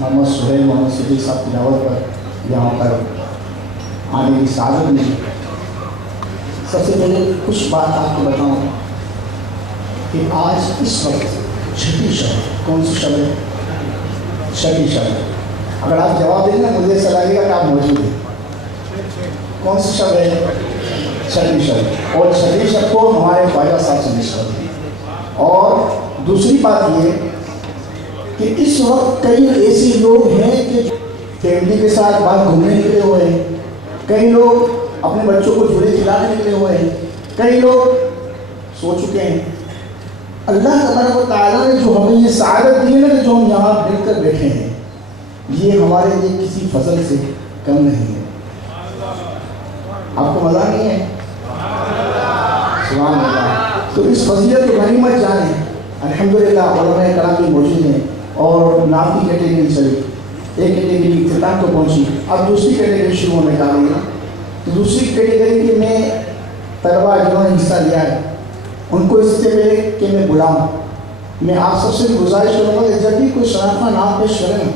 मोहम्मद सुहेल मोहम्मद सिद्दीक साहब की दावत पर यहाँ पर आने की सादत मिली। सबसे पहले कुछ बात आपको बताऊँ कि आज इस वक्त छठी शब, कौन सी शब है? छठी शब। अगर आप जवाब देंगे मुझे ऐसा लगेगा कि आप मौजूद हैं। कौन सी शब है? छठी शब। और छठी शब को हमारे ख्वाजा साहब से निस्बत है। और दूसरी बात ये कि इस वक्त कई ऐसे लोग हैं कि फैमिली के साथ बाहर घूमने निकले हुए हैं, कई लोग अपने बच्चों को झूले खिलाने निकले हुए हैं, कई लोग सो चुके हैं। अल्लाह तबारक व तआला ने जो हमें ये सआदत दी है ना, जो हम यहाँ मिलकर बैठे हैं, ये हमारे लिए किसी फजल से कम नहीं है। आपको मज़ा नहीं है? सुभान अल्लाह। तो इस फजीलत को गनीमत जाने। अल्हम्दुलिल्लाह उलमाए कराम भी मौजूद हैं और नाम की कैटेगरी चली, एक कैटेगरी इख्तिताम को पहुँची, अब दूसरी कैटेगरी शुरू होने जा रही है। तो दूसरी कैटेगरी के में तलबा जिन्होंने हिस्सा लिया है उनको इससे पहले कि मैं बुलाऊँ, मैं आप सबसे भी गुजारिश करूँगा कि जब भी कोई शराफा नाम पेश करें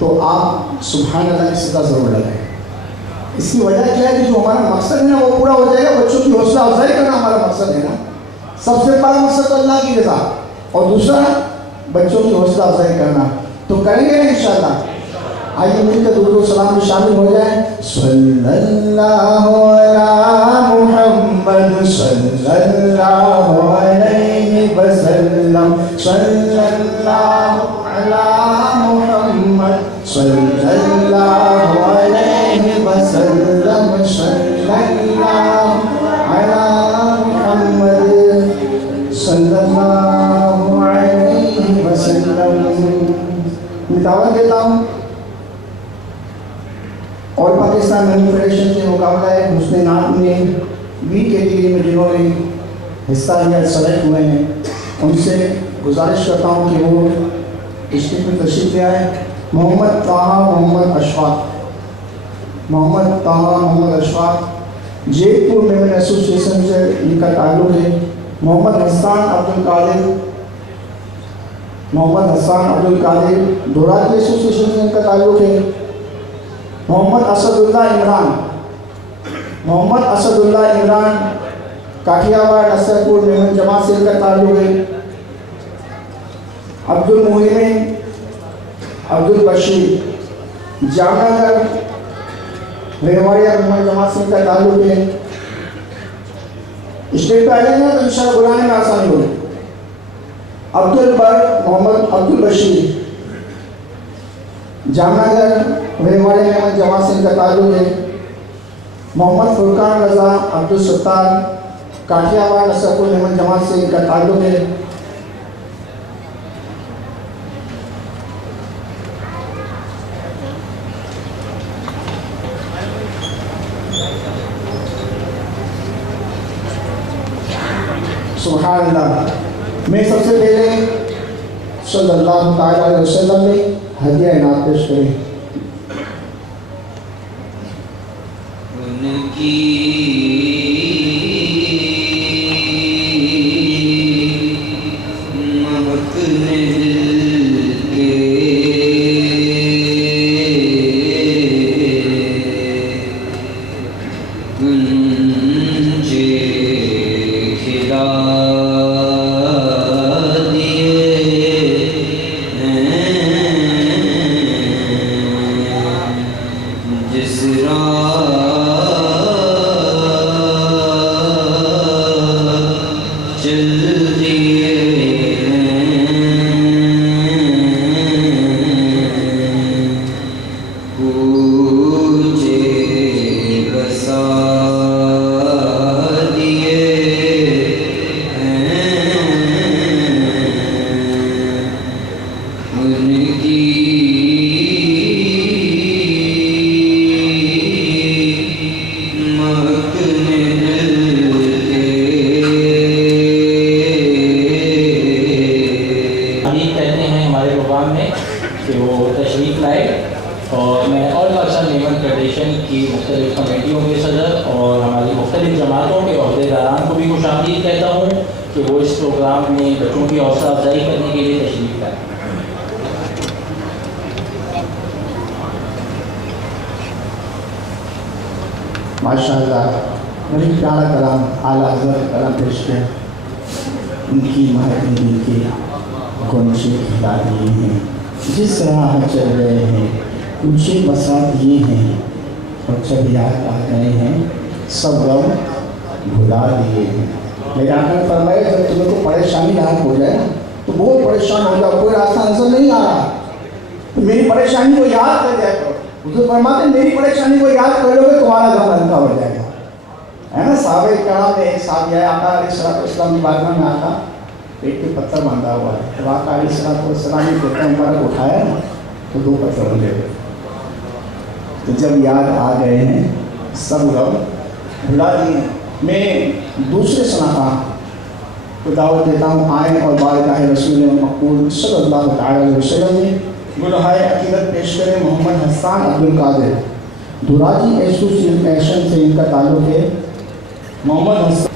तो आप सुभान अल्लाह की सदा ज़रूर लगाएं। इसकी वजह क्या है कि जो हमारा मकसद है ना वो पूरा हो जाएगा। बच्चों की हौसला अफजाई करना हमारा मकसद है ना। सबसे बड़ा मकसद तो अल्लाह की रज़ा और दूसरा बच्चों की हौसला अफजाई करना। तो करेंगे ना इंशाअल्लाह। आइए मिलकर दुरूद सलाम में शामिल हो जाएं। सल्लल्लाहु अला मुहम्मद सल्लल्लाहु अलैहि वसल्लम, सल्लल्लाहु अला मुहम्मद सल्लल्लाहु अलैहि वसल्लम, सल्लल्लाहु अला मुहम्मद सल्लल्लाहु अलैहि वसल्लम। मैं दावत देता हूँ और पाकिस्तान रनिंग फेडरेशन के मुकाबला है हुस्न नात में बी कैटेगरी में जिन्होंने हिस्सा लिया, सेलेक्ट हुए हैं, उनसे गुजारिश करता हूँ कि वो स्टेज में तशरीफ ले आए। मोहम्मद ताहा मोहम्मद अशफाक, मोहम्मद ताहा मोहम्मद अशफाक जयपुर मेमन एसोसिएशन से इनका ताल्लुक़ है। मोहम्मद हसन अब्दुल कादिर, मोहम्मद हसन अब्दुल कादिर दोराती एसोसिएशन से इनका ताल्लुक़ है। मोहम्मद असदुल्लाह इमरान, मोहम्मद असदुल्लाह इमरान काठियावाड़ असरपुर मेमन जमात से इनका ताल्लुक़ है। अब्दुल मोहिन अब्दुल बशीर जामनगर रेवाड़िया मेमन जमात से इनका ताल्लुक़ है। स्टेज पर आ जाएंगे तो इंशाअल्लाह बुलाने में आसानी होगी। अब्दुल बर मोहम्मद अब्दुल बशीर जामनगर रेवाड़िया मेमन जमात से इनका ताल्लुक़ है। मोहम्मद फुरकान रज़ा अब्दुल सत्तार काठियावाड़ असरपुर मेमन जमात से इनका ताल्लुक़ है। सुभान अल्लाह। मैं सबसे पहले सल्लल्लाहु अलैहि वसल्लम में हदिया इनात पेश करें। और मैं और पाकिस्तान मेमन फेडरेशन की मुख्तलिफ कमेटियों के सदर और हमारी मुख्तलिफ जमातों के अहदेदारान को भी खुशामदीद कहता हूँ कि वो इस प्रोग्राम में बच्चों की हौसला अफजाई करने के लिए तशरीफ़ लाएँ। माशाअल्लाह बड़ी प्यारा कलाम आला हज़रत कलाम पेश किया। उनकी महक ने दिल के गुंजे खिला दिए हैं, जिस राह चल रहे हैं ऊँचे बसा दिए हैं, और जब याद आ गए हैं सब गम भुला दिए हैं। मेरे आका ने फरमाया जब तुम्हें को परेशानी लायक हो जाए तो बहुत परेशान हो जाओ, कोई रास्ता नजर नहीं आ रहा, तो मेरी परेशानी को याद कर जाए करो। हुज़ूर फरमाते मेरी परेशानी को याद कर लोगे तुम्हारा गम हल्का हो जाएगा, है ना। साहबे कराम ने एक साथ आया, आका अलैहिस्सलाम की बारगाह में आका पेट पे पत्थर बांधा हुआ है, तो आका अलैहिस्सलाम ने पेट मुबारक उठाया ना तो 2 पत्थर बंधे हुए। तो जब याद आ गए हैं सब गम भुला दिए। मैं दूसरे सनाखा को दावत देता हूँ, आए और बारगाह रसूल मकबूल सल्लल्लाहु अलैहि वसल्लम में गुलहाए अकीदत पेश करें। मोहम्मद हसन अब्दुल कादिर दुराजी एसोसिएशन से इनका ताल्लुक़ है। मोहम्मद हसन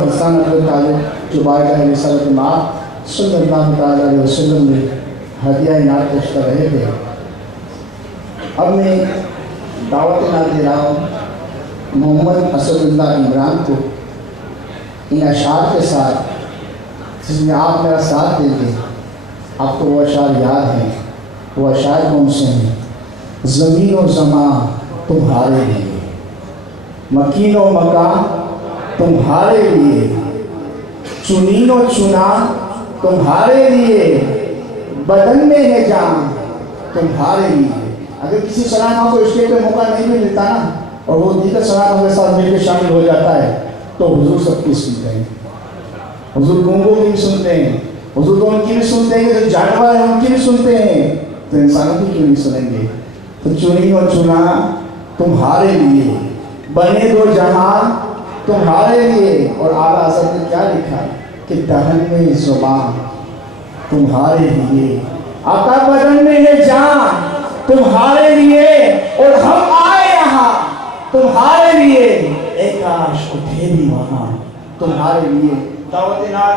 हसन अब्दुल कादिर जो बारगाह रिसालत माँ सल्लल्लाहु अलैहि वसल्लम में हदिया इनात पेश कर रहे थे। अब मैं दावत इनात दे रहा हूँ मोहम्मद असदुल्लाह इमरान को इन अशार के साथ, जिसमें आप मेरा साथ देंगे। आपको वो अशार याद हैं, वो अशार कौन से हैं? ज़मीन व ज़मान तुम्हारे लिए, मकीन व मकान तुम्हारे लिए, चुनीन व चुना तुम्हारे लिए, बदन में है जान तुम्हारे लिए। अगर किसी सलामा को स्टेज पे मौका नहीं भी मिलता ना और वो दीगर सलामा के साथ मिलकर शामिल हो जाता है तो हुजूर सबकी सुनते हैं, हुजूर गूंगों की भी सुनते हैं, हुजूर तो उनकी भी सुनते हैं, जो जानवर हैं उनकी भी सुनते हैं, तो इंसानों की क्यों नहीं सुनेंगे। तो चुनी और चुना तुम्हारे लिए, बने 2 जहां तुम्हारे लिए। और आला हज़रत ने क्या लिखा कि दहन में ज़ुबान तुम्हारे लिए, आका बदन में है जान तुम्हारे लिए, और हम आए यहाँ तुम्हारे लिए, एक काश उठे भी वहाँ तुम्हारे लिए। दावत इनात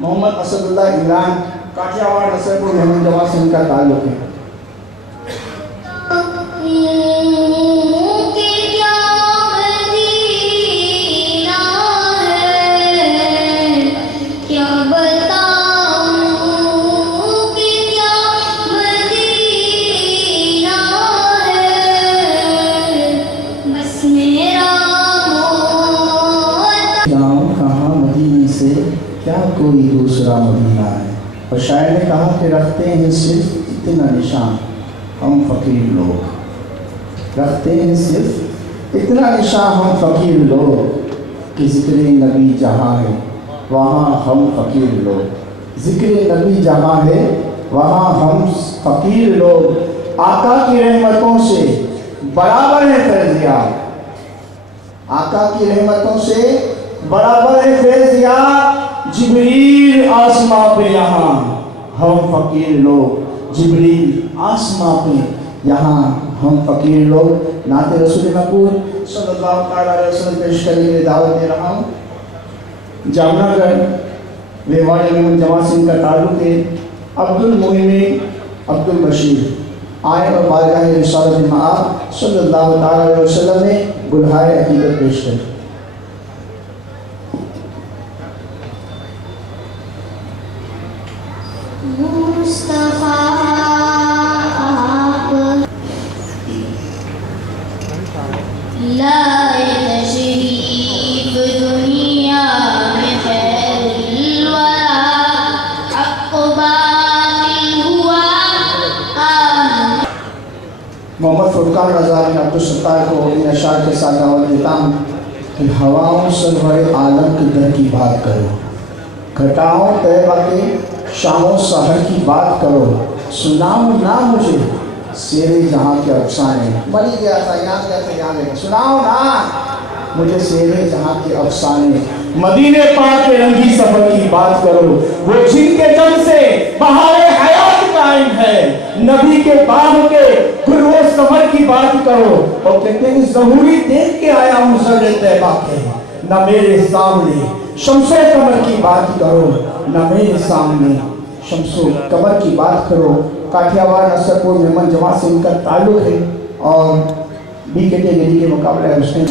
मोहम्मद असदुल्लाह इमरान काठियावाड़ नसरपुर महमूद जमात से इनका ताल्लुक़ है। क्या कोई दूसरा मदीना है। और शायर ने कहा कि रखते हैं सिर्फ इतना निशान हम फ़कीर लोग, रखते हैं सिर्फ इतना निशान हम फ़कीर लोग, कि ज़िक्र नबी जहाँ है वहाँ हम फ़कीर लोग, ज़िक्र नबी जहाँ है वहाँ हम फ़कीर लोग। आका की रहमतों से बराबर है फैज़याब, आका की रहमतों से बराबर है फैज़याब। जिब्रील आसमां पे यहाँ हम फ़कीर लोग, जिब्रील आसमां पे यहाँ हम फ़कीर लोग। नाते रसूल मकबूल सल्लल्लाहु अलैहि वसल्लम पेश करने के लिए दावत दे रहा हूँ। जामनगर रेवाड़ी में जमात से इनका ताल्लुक़ है। अब्दुल मोमिन अब्दुल बशीर आए और बारगाह रिसालत माँ सल्लल्लाहु अलैहि वसल्लम ने गुलहाए अकीदत पेश करी। मुस्तफा आप लाए तशरीफ दुनिया में खैरुल वरा, अक़बा हुआ मोहम्मद फुरकान रज़ा बिन अब्दुल सत्तार को इन अशार के साथ दावत देता हूँ कि हवाओं सरवर आलम के दर की बात करो, घटाओं तैबा के शामों सहर की बात करो, सुनाओ ना मुझे शेरे जहाँ के अफसाने, मरी गया था यहाँ क्या था यहाँ गया, सुनाओ ना मुझे शेरे जहाँ के अफसाने, मदीने पाक के रंगी सफर की बात करो, वो जिनके दम से बहारे हयात कायम है, नबी के बाग के गुर्रो सफर की बात करो। और कहते हैं ज़हूरी देख के आया हूँ सर तैबा के, न मेरे सामने शम्सो कमर की बात करो, न मेरे सामने शम्सो कमर की बात करो। काठियावाड़ नसरपुर मेमन जमात से इनका ताल्लुक है और बी कैटेगरी के मुकाबले उसने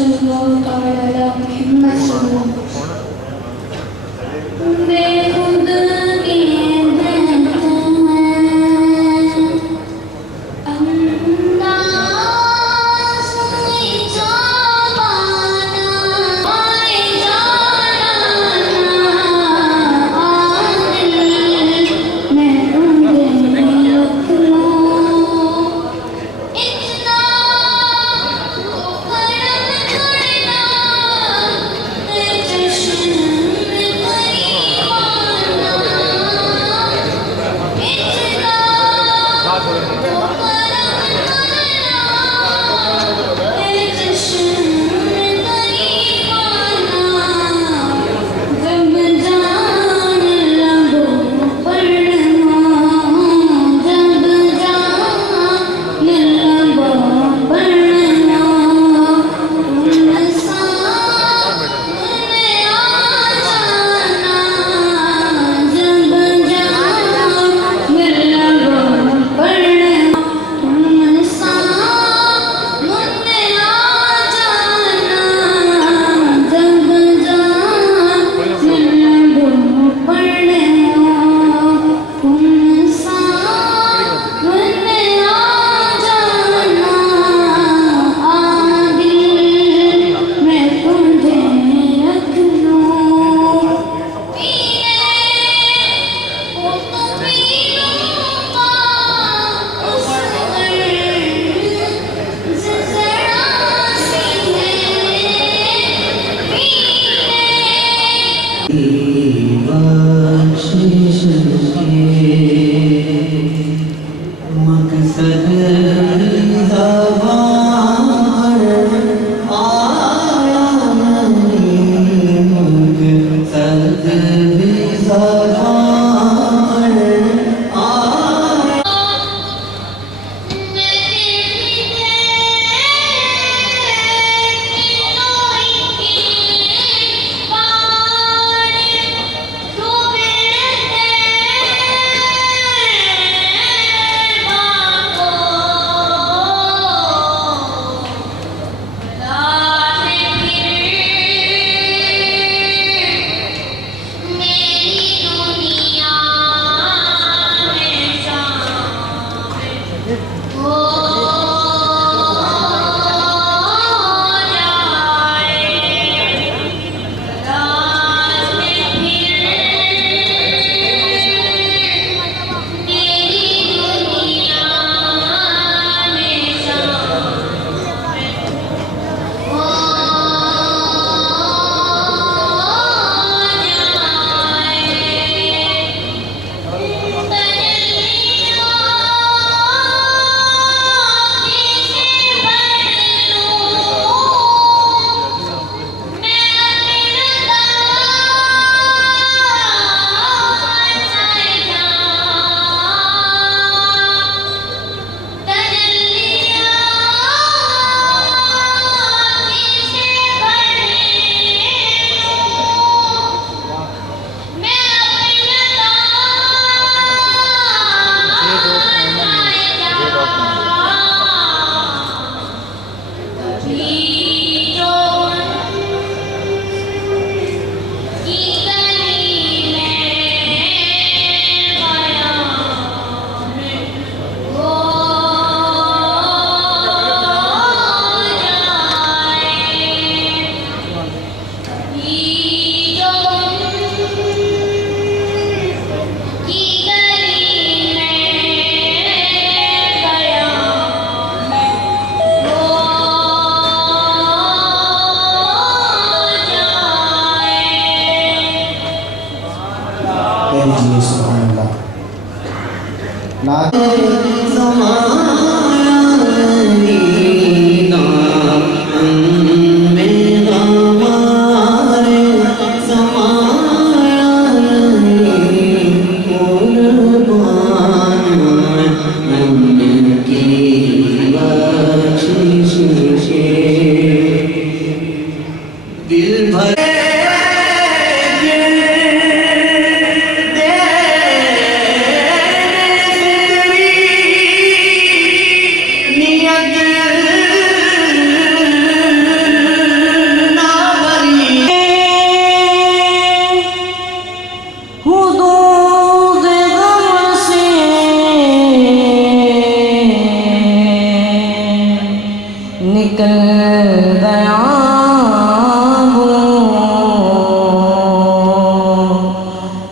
गया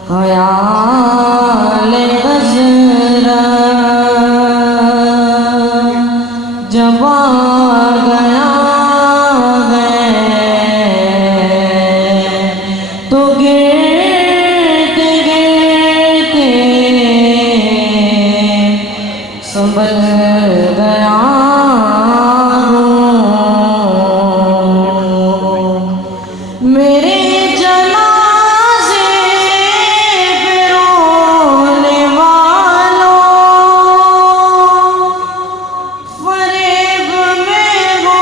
ख्याल गजरा जब आ गया तो गिरते गिरते संभल गया मेरे जनाजे पे रोने वालों फरेब में हो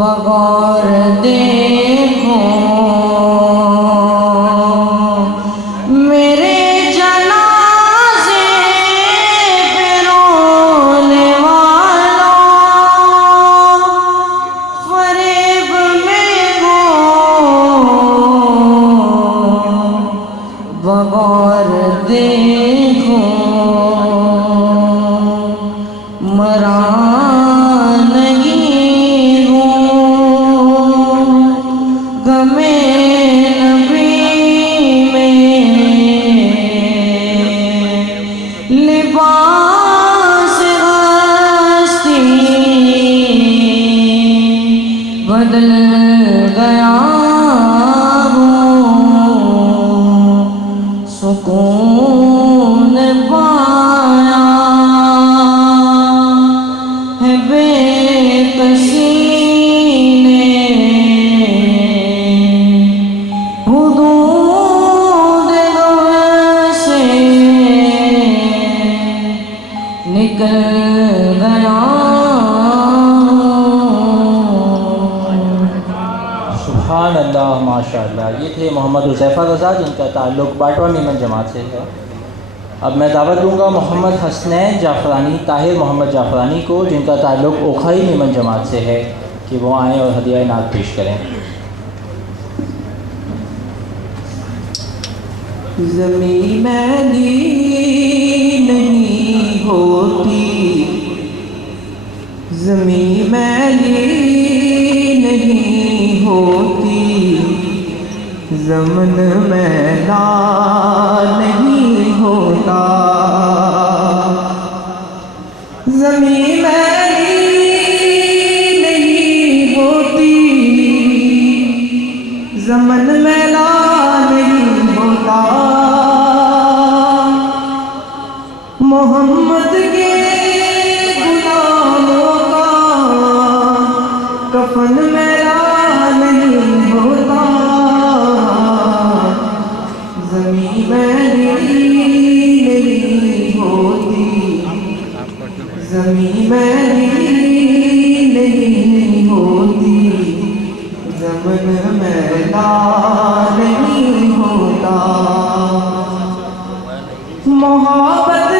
बगौर देखो मेरे जनाजे पे रोने वालों फरेब में हो बगौर देखो मरा नहीं हूँ गमे नबी में लिबास हस्ती बदल गया सुकून पाया है बेकसी ने हुदूद से निकल गया सुभान अल्लाह माशाअल्लाह। ये थे मोहम्मद हुज़ैफ़ा रज़ा जिनका ताल्लुक़ बाटवा मीमन जमात से है। अब मैं दावत दूंगा मोहम्मद हसनैन जाफ़रानी ताहिर मोहम्मद जाफ़रानी को जिनका ताल्लुक़ ओखाई मीमन जमात से है कि वो आएँ और हदिया नात पेश करें। ज़मीं मैली नहीं होती ज़मीं मैली नहीं होती ज़मन मैला नहीं होता ज़मीं मैली नहीं होती ज़मन मैला नहीं होता मोहम्मद के गुलामों का कफन मैला नहीं होता ज़मीं मैली नहीं होती ज़मीं मैली नहीं होती ज़मन मैला नहीं होता मोहब्बत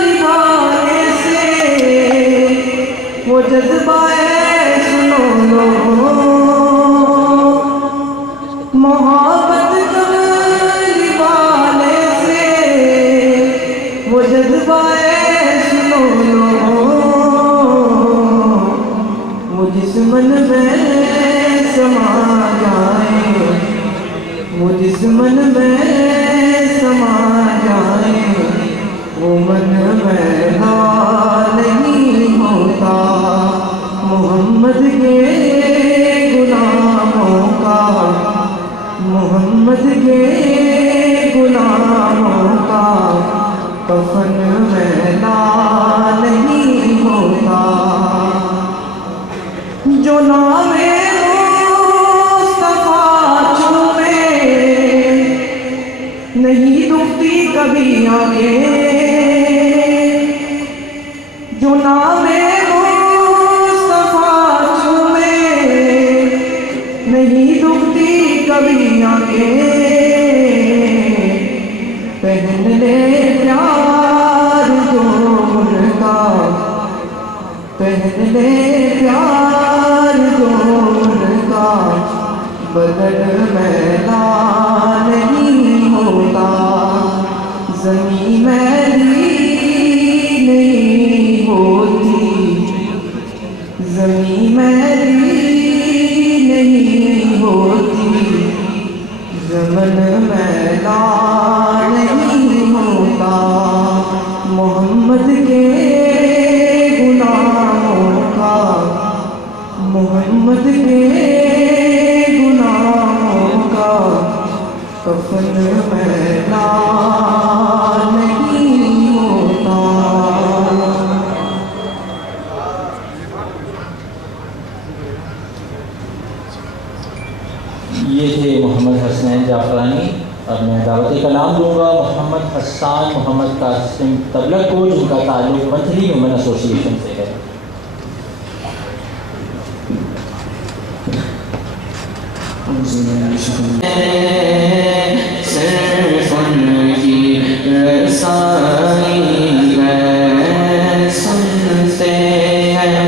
निभाने से वो जज्बा सुनो लो मोहब्बत निभाने से वो जज्बा सुनो लो वो जिस मन में समा जाए वो जिस मन में समा जाए वो मन मैला नहीं होता मोहम्मद के गुलामों का मोहम्मद के गुलामों का कफन मैला नहीं होता जो नामे मुस्तफा चूमे नहीं दुखती कभी आंखें जो नामे मुस्तफा चूमे नहीं दुखती कभी आंखें पहन ले प्यार जो उनका पहन ले प्यार जो उनका बदन मैला नहीं होता ज़मीं मैली नहीं मैला नहीं होता, मोहम्मद के गुनाहों का, मोहम्मद के गुनाहों का कफन मैला नहीं होता। ये थे मोहम्मद हसनैन जाफरानी। अब मैं दावत कलाम दूंगा मोहम्मद हसन मोहम्मद कासिम तबलक को, जिनका ताल्लुक मंथली वुमेन एसोसिएशन से है। सिर्फ उनकी रसाई में सुनते हैं।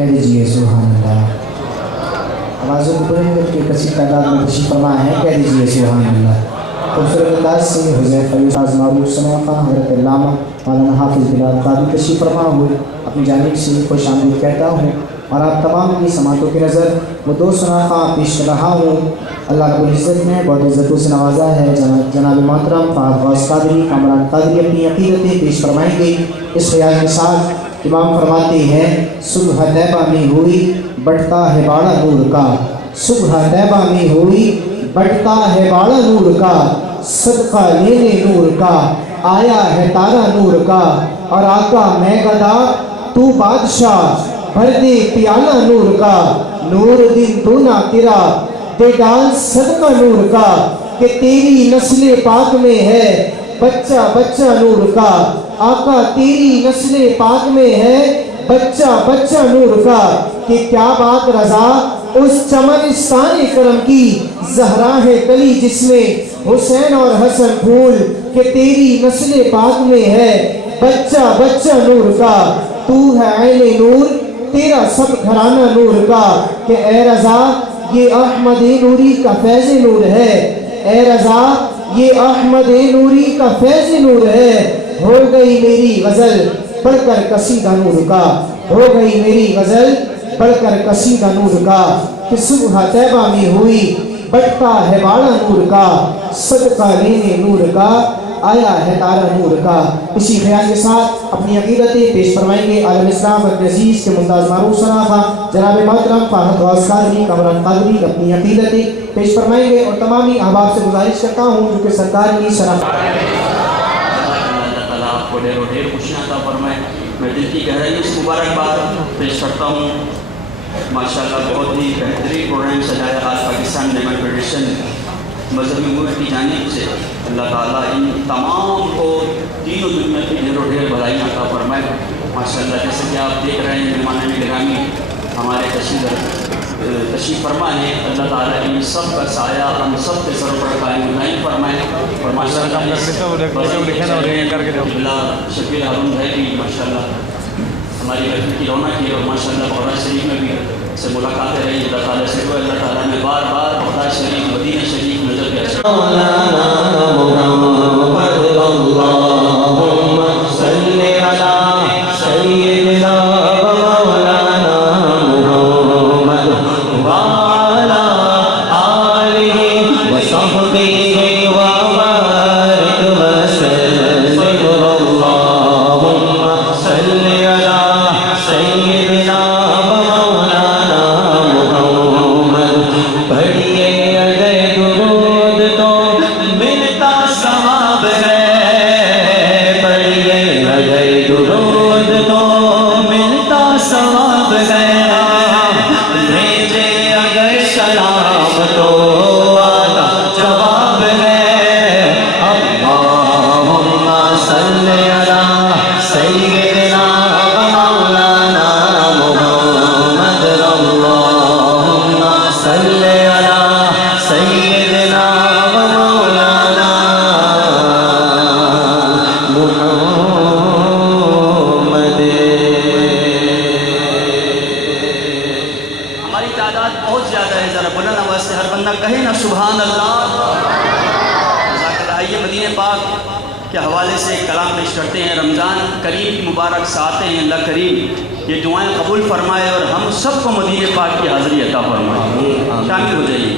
कह दीजिए सुभान अल्लाह। आवाज़ों को बुलंद करके कसी तादाद में तशरीफ़ फरमा है, कह दीजिए सुभान अल्लाह। खूबसूरत अंदाज से हुज़ैफ़ा उस्ताद मारूफ सनाफ़ा हज़रत अल्लामा मौलाना हाफ़िज़ बिलाल क़ादी तशरीफ़ फरमा हुए अपनी जानिब से खुश आमदीद कहता हूँ और आप तमाम की समातों की नज़र वो दो सनाफ़ा पेश कर रहा हूँ। अल्लाह रब्बुल इज़्ज़त ने बहुत इज़्ज़तों से नवाजा है। जनाब मोहतरम फ़ाहद गौस क़ादरी कामरान क़ादरी अपनी अक़ीदतें पेश फरमाएंगे। इस ख़याल के साथ इमाम फरमाते हैं, सुबह तैबा में हुई बढ़ता है बाड़ा नूर का, सुबह तैबा में हुई बढ़ता है बाड़ा नूर का, सदका लेने नूर का आया है तारा नूर का, और आका मैं गदा तू बादशाह भर दे प्याला नूर का, नूर दिन तू ना तेरा दे डाल सदका नूर का, कि तेरी नस्ले पाक में है बच्चा बच्चा नूर का, आका तेरी नस्ले पाक में है बच्चा बच्चा नूर का, कि क्या बात रजा उस चमनिस्तान करम की, जहरा है कली जिसमें हुसैन और हसन फूल, कि तेरी नस्ले पाक में है बच्चा बच्चा नूर का, तू है ऐने नूर तेरा सब घराना नूर का, कि ए रजा ये अहमद नूरी का फैज़ नूर है, ए रजा ये अहमद नूरी का फैज़ नूर है, हो गई मेरी गज़ल बढ़कर कसीदा नूर का, हो गई मेरी गज़ल बढ़कर कसीदा नूर का, कि सुबह तैबा में हुई बढ़ता है बाड़ा नूर का, सदका लेने नूर का आया है तारा नूर का। इसी ख्याल के साथ अपनी अक़ीदतें पेश फरमाएंगे आलम इस्लाम अज़ीज़ के मुमताज़ मारूफ सनाफ़ा जनाब मोहतरम फ़ाहद गौस क़ादरी कामरान क़ादरी अपनी अक़ीदतें पेश फरमाएंगे और तमामी अहबाब से गुजारिश करता हूँ जो कि सरकार की मैं दिल की गहराई से मुबारकबाद पेश करता हूँ। माशाल्लाह बहुत ही बेहतरीन प्रोग्राम सजाया आज पाकिस्तान लेमन फेडरेशन मजहबी मुल्क की जानिब से। अल्लाह ताला इन तमाम को तीनों दुनिया की ढेरों ढेर भलाई अता फरमाए। माशाल्लाह जैसे कि आप देख रहे हैं मेहमान गिरामी हमारे तशरीफ़ फरमा है, अल्लाह ताला इन सब का साया हम सब के सर पर कायम दायम फरमाए। और माशाल्लाह शकील हारून भाई भी माशाल्लाह हमारी महफिल की रौनक की और माशाल्लाह बग़दाद शरीफ में भी से मुलाकातें रही। अल्लाह ताला से दुआ अल्लाह ताला ने बार बार बग़दाद शरीफ मदीना शरीफ नजर के के हवाले से कलाम पेश करते हैं। रमज़ान करीम की मुबारक सातें हैं, अल्लाह करीम ये दुआएं कबूल फरमाए और हम सबको मदीने पाक की हाज़िरी अता फरमाए। शामिल हो जाइए।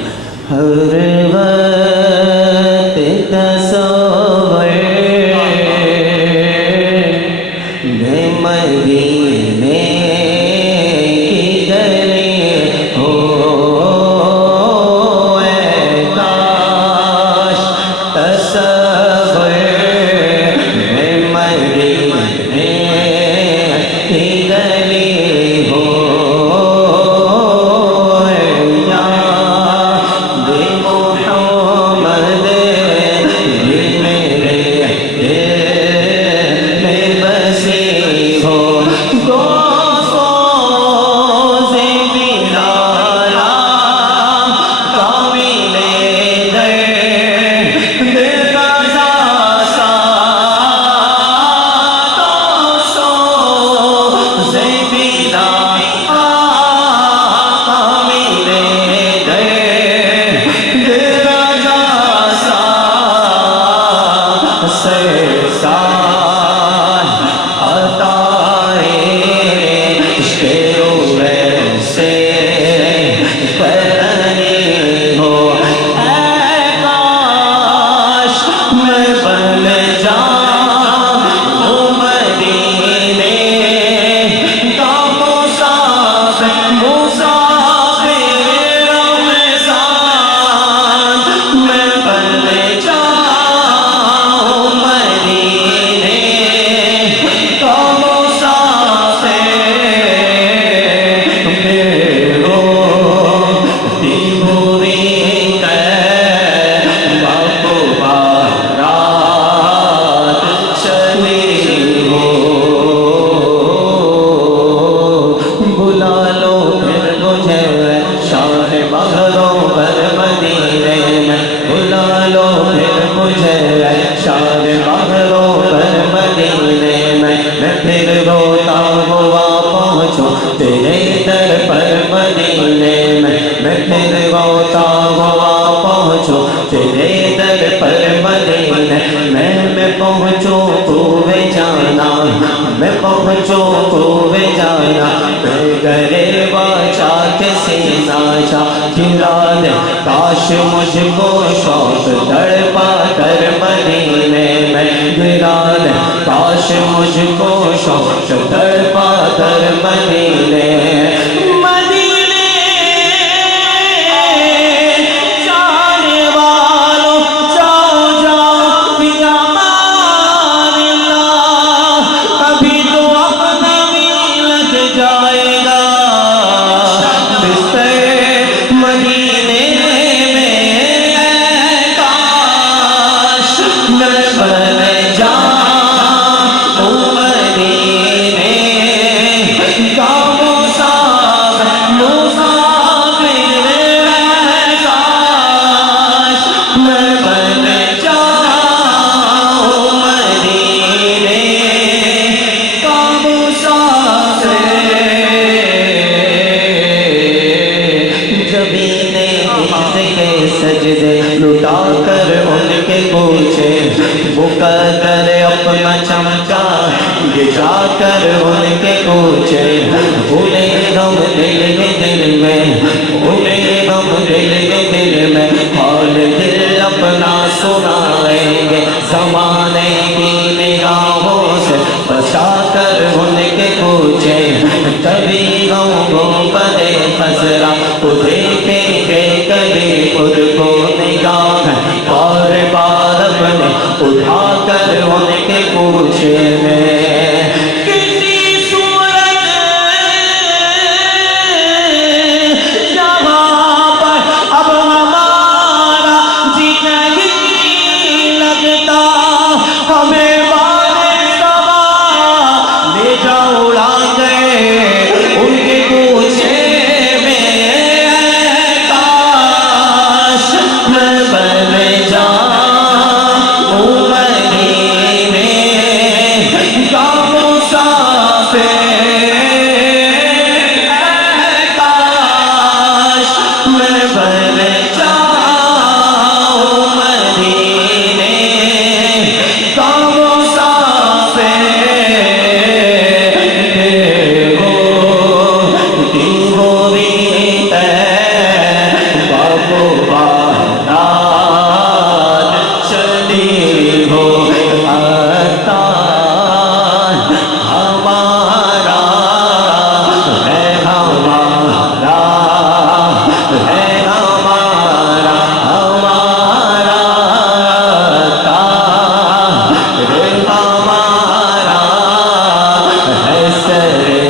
तेरे दर पर मदीने में मैं फिर रोता हुआ पहुँचूं, तेरे दर पर मदीने मैं पहुँचूं तूवे जाना, मैं पहुँचूं तूवे जाना, मैं गरीबा चाहते सीना खिला दे, काश मुझको शौक तड़पा कर मदीने में गिरा दे, काश मुझको शौक तड़पा कर मदीने जाने वालों जाओ जाओ पिया मारना, अभी तो अपना भी लग जाएगा बिस्तर मदीने में, काश मैं बन जाऊं मदीने का मुसाफिर, काश मैं बन जाऊं मदीने का मुसाफिर। जबीने के सजदे लुटा कर उनके पूछे, बुका कर अपना चमका गिरा कर उनके पूछे, उन्हें हम दिल के दिल में, उन्हें हम दिल के दिल में हाल दिल अपना सुनाएंगे, ज़माने की निगाहों से बचा कर उनके पूछे, कभी हम वो बने खसरा देखेंगे कभी खुद को निगाह बार बार अपने उठा कर उनके पूछे किसी सूरत जहाँ पर अब हमारा जीना ही लगता, हमें बारे सवा ले जाओ उड़ा गए उनके पूछे में, काश मैं बन जाऊं मदीने का मुसाफिर, काश मैं बन जाऊं मदीने का मुसाफिर। दीवो रीत बाबू बारात चली हो अतान, हमारा है हमारा है हमारा हमारा तान रे हमारा है सरे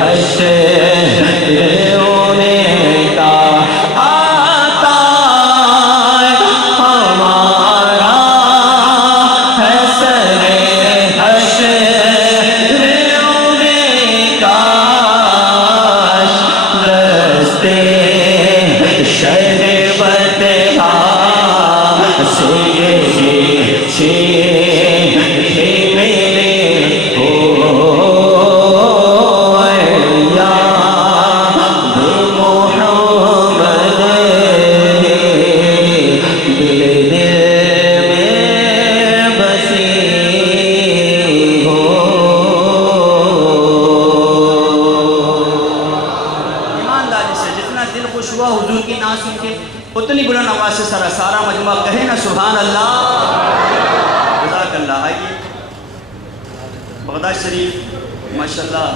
हशर होने का आता है, हमारा है सरे हशर होने का, रस्ते शरबत से मेरे हो या मोहम्मद, दिल दिल में बसी हो। ईमानदारी से जितना दिल खुश हुआ हुजूर की नात सुन के, उतनी बुलंद आवाज़ से सारा मजमा कहे ना सुभान अल्लाह जज़ाकल्लाह। आइए बगदाद शरीफ माशाल्लाह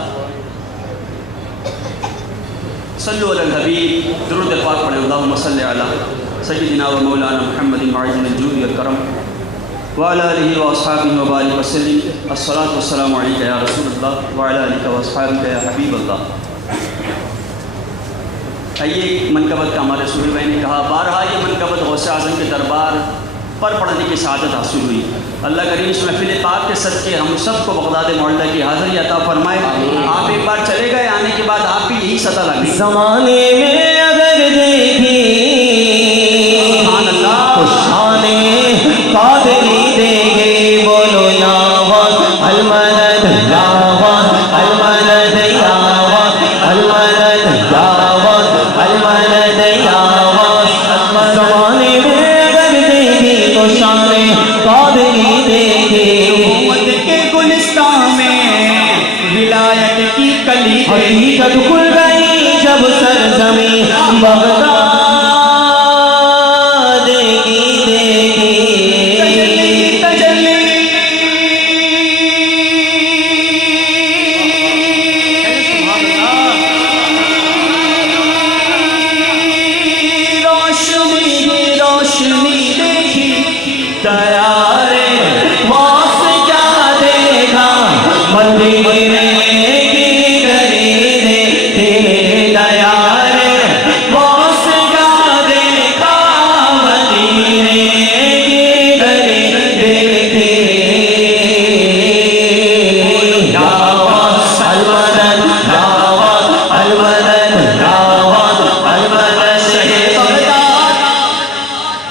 सल्लु अलल हबीब दुरूद पाक पढ़े, अल्लाहुम्मा सल्लि अला सय्यिदिना व मौलाना मुहम्मदिन वाइज़िल जूदि वल करम व अला आलिहि व अस्हाबिहि व बारिक व सल्लिम, अस्सलातु वस्सलामु अलैका या रसूलल्लाह व अला आलिका व अस्हाबिका या हबीबल्लाह। आइए मनकबत का हमारे सूरी भाई ने कहा, बारहा ये मनकबत गौसे आज़म के दरबार पर पढ़ने की सआदत हासिल हुई। अल्लाह करीम इस महफिल पाक के सदक़े हम सबको बगदाद मौला की हाज़िरी अता फरमाए। आप एक बार चले गए, आने के बाद आप भी यही सदा लगी। ज़माने में अगर देखी तो शाने कादरी देंगे, बोलो या वक़्त अलमदद या वक़्त अलमदद या वक़्त हकीकत खुल गई जब सरजमी बगदाद की देखी। रोशनी देखी तैयारे वास क्या देखा मंदिर की गली रे तेरे दयारे वास क्या देखा मंदिर की गली देखी। दावत अलमदद दावत अलमदद दावत अलमदद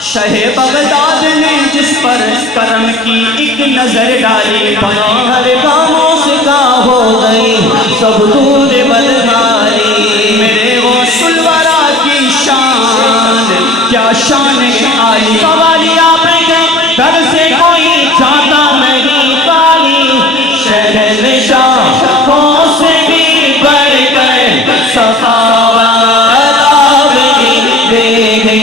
शहे बगदाद ने जिस पर करम की एक नजर डाली हर कामों से का हो गई सब दूर बदमारी। मेरे वो सुलवरा की शान क्या शान आली सवाली आपके घर से कोई जाता नहीं पाली शहर में शाहों से भी बढ़ गए सफावत देखे।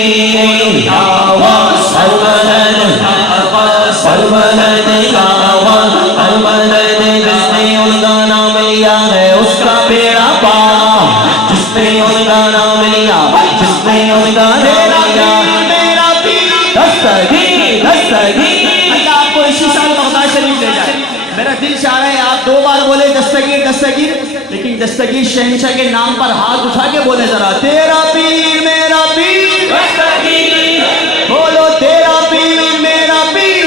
अलमदद अलमदद जिसने उनका नाम लिया है उसका बेड़ा पार जिसने उनका नाम लिया जिसने उनका नाम लिया मेरा पीर दस्तगीर दस्तगीर। अल्लाह आपको इसी साल बगदाद शरीफ ले जाए। मेरा दिल चाह रहा है आप 2 बार बोले दस्तगीर दस्तगीर, लेकिन दस्तगीर शहंशाह के नाम पर हाथ उठा के बोले जरा तेरा पीर मेरा पीर दस्तगीर बोलो तेरा पीर मेरा पीर।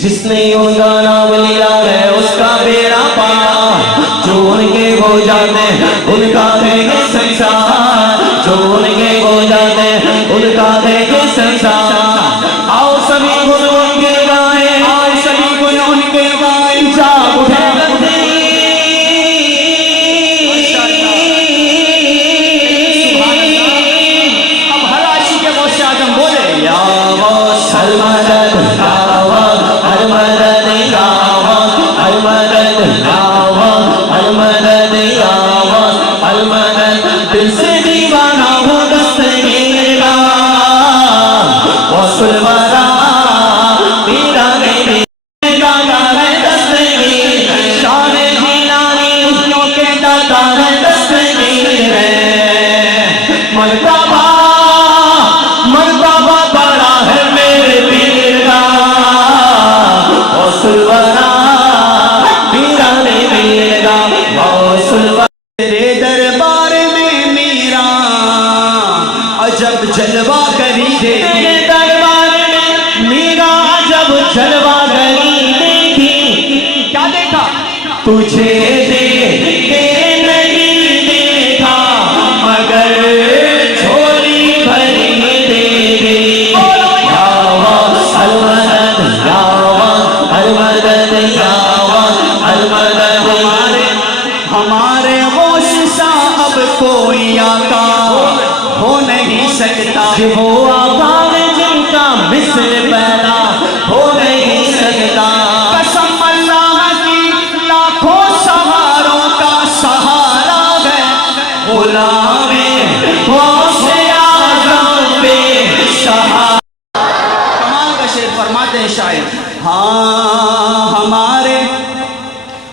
जिसने उनका नाम लिया है उसका बेड़ा पार जो उनके हो जाते उनका देंगे संसार जो उनके हो जाते उनका देंगे संसार। आओ सभी गुण उनके गाए आओ सभी गुण उनके गाए जाग उठे अब हर आशी के गौसे आजम बोले या अलमदद दावत अलमदद दावत अलमदद दावत अलमदद दावत अलमदद दिल से दीवाना हो दस्तगीर का वो सुलवरा तेरा नहीं गाना है दस्तगीर शान जिलानी उसनों के दाता है दस्तगीर है। मर्तबा मर्तबा बड़ा है मेरे पीर का वो सुलवरा तेरा नहीं मिलेगा वो सुलवरा। तेरे दरबार में मीरा अजब जलवा करी दे तेरे दरबार में मीरा अजब जलवा करी देखी क्या देखा तुझे देखते नहीं देखा मगर झोली भरी देगी। अलमदद अलमदद अलमदद हमारे होश सा अब कोई आका हो नहीं सकता वो आका जिनका मिस्र पैदा हो नहीं सकता। कसम अल्लाह की लाखों सहारों का सहारा है गुलामे गौसे आज़म पे सहारा। कमाल का शेर फरमाते हैं शायर हाँ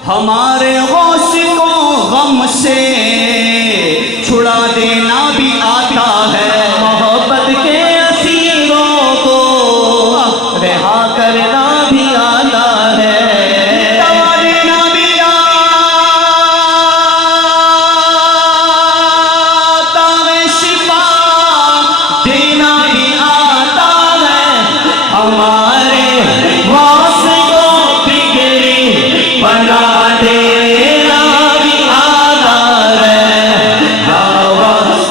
हमारे गौस को गम से छुड़ा देना भी आता है मोहब्बत के असीरों को रिहा करना भी आता है दवा देना भी आता है शिफा देना भी आता है हमारे गौस को बिगड़ी बना देना भी आता है।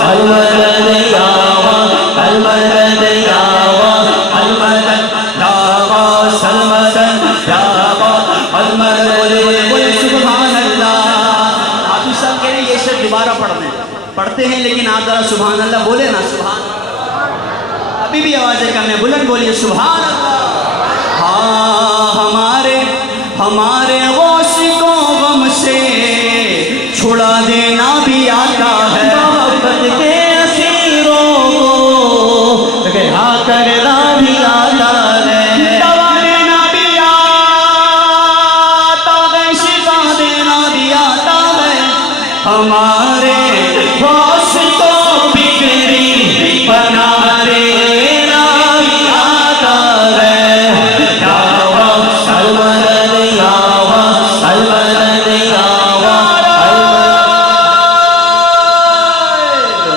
अलमदद अलमदद अलमदद दावत अलमदद दावत अलमदद बोले सुभान अल्लाह। हाफिज साहब कह रहे ये शेर दोबारा पढ़ते हैं लेकिन आप जरा सुभान अल्लाह बोले ना सुभान अभी भी आवाज़ें कम है बुलंद बोलिए सुभान अल्लाह। हाँ हमारे गौस को गम से हमारे होश को बिगड़ी बना रे नाम आता है यावा अलमदद यावा अलमदद यावा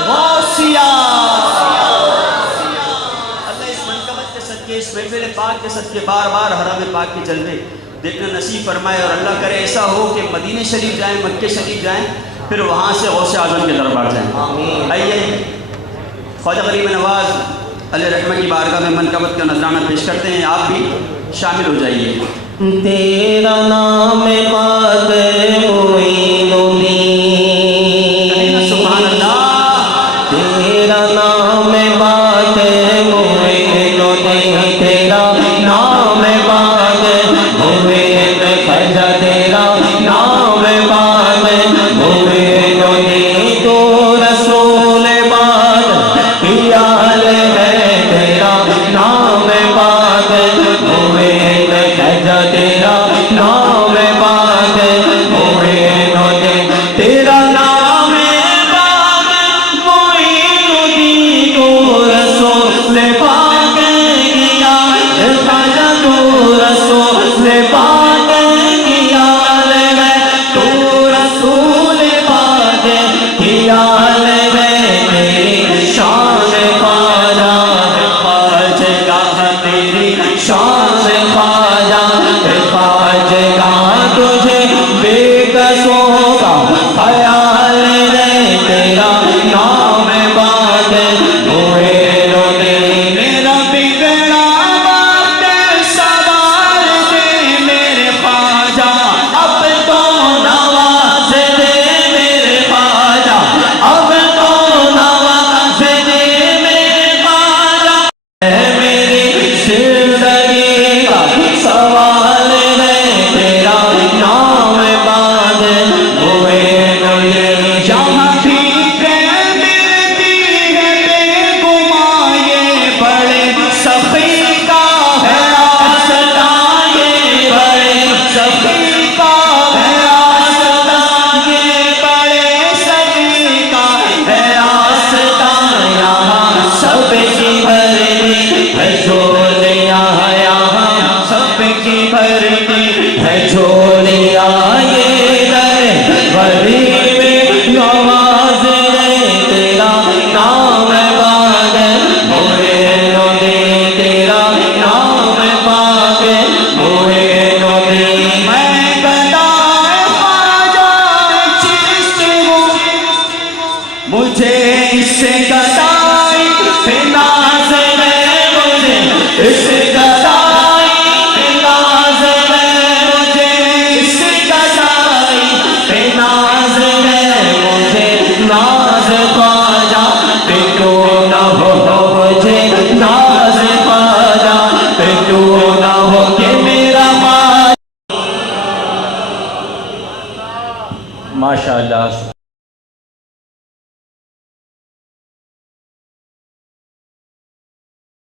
गौसिया। अल्लाह इस मनकबत के सदके, इस महफिल पाक के सदके बार बार हरम पाक के जलवे देखना नसीब फरमाए और अल्लाह करे ऐसा हो कि मदीने शरीफ जाएं, मक्के शरीफ जाएं, फिर वहाँ से गौसे आज़म के दरबार जाएं। आइए ख्वाजा गरीब नवाज़ अल्लाह रहमत की बारगाह में मनकबत का नजराना पेश करते हैं, आप भी शामिल हो जाइए। तेरा नाम पाक मोइनुद्दीन, सुभान अल्लाह। तेरा नाम पाक मोइनुद्दीन, तेरा नाम पाक मोइनुद्दीन, ख्वाजा तेरा नाम पाक मोइनुद्दीन, तो रसूल पाक पियाल है, तेरा नाम पाक मोइनुद्दीन, ख्वाजा तेरा नाम पाक मोइनुद्दीन, तेरा नाम पाक मोइनुद्दीन, तो रसूल पाक किया ख्वाजा, तो रसूल पाक किया है, तो रसूल पाक किया है, तेरी शान ख्वाजा ख्वाजा तेरी शान ख्वाजा ख्वाजा, तुझे बेकसों का ख्याल है, तेरा नाम बात मोइनुद्दीन, मेरा बिगड़ा वक्त सवार दे मेरे ख्वाजा, अब तो नवाज दे मेरे ख्वाजा, अब तो नवाज दे मेरे ख्वाजा, मेरी जिंदगी का सवाल है, तेरा नाम बात मोइनुद्दीन, जहाँ भी मिलती है बेगुमां ये बड़े सखी का है रास्ता, ये बड़े सखी का है रास्ता, ये बड़े सखी का है रास्ता, यहाँ सबकी भरती है झोलियाँ, यहाँ सबकी भरती है झोलियाँ, ये दर गरीब नवाज है, तेरा नाम पाक मोइनुद्दीन, तेरा नाम पाक मोइनुद्दीन, मैं गदाए ख्वाजा चिश्ती हूँ, मुझे इससे गदाई पे नाज़ है, मुझे इससे गदाई पे नाज़ है, मुझे इससे गदाई पे नाज़ है, मुझे नाज़ ख्वाजा पे क्यों न हो, मुझे नाज़ ख्वाजा पे क्यों न हो कि मेरा माशाअल्लाह।